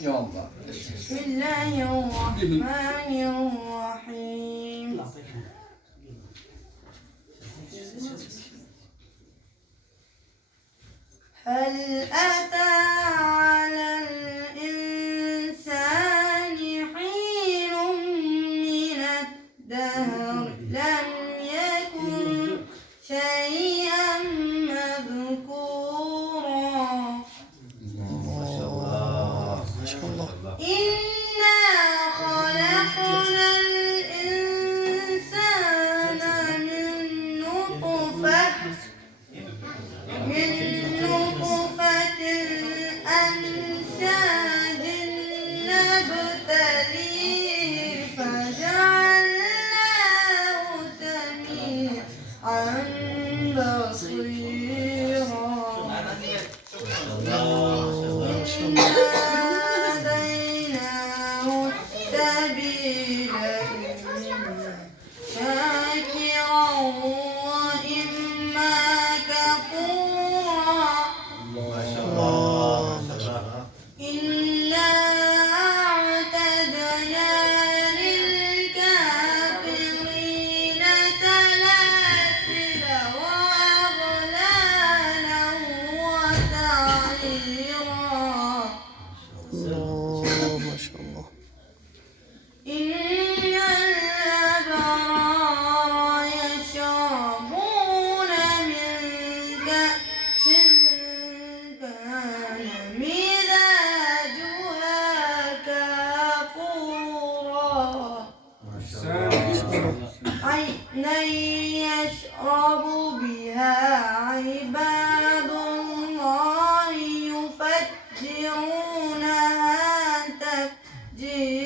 يلا. بسم الله الرحمن الرحيم. هل أتى على الإنسان حين من الدهر لم يكن شيئا مذكورا. ما شاء الله. إنا خلقنا الإنسان من نطفة أمشاج نبتليه فجعلناه سميعا بصيرا. إنا هديناه السبيل إما شاكرا وإما كفورا. إنا أعتدنا للكافرين سلاسل وأغلالا وسعيرا. ما شاء الله. إن الأبرار يشربون من كأس كان مزاجها كافورا. عينا يشرب بها عباد الله يفجرونها تفجيرا.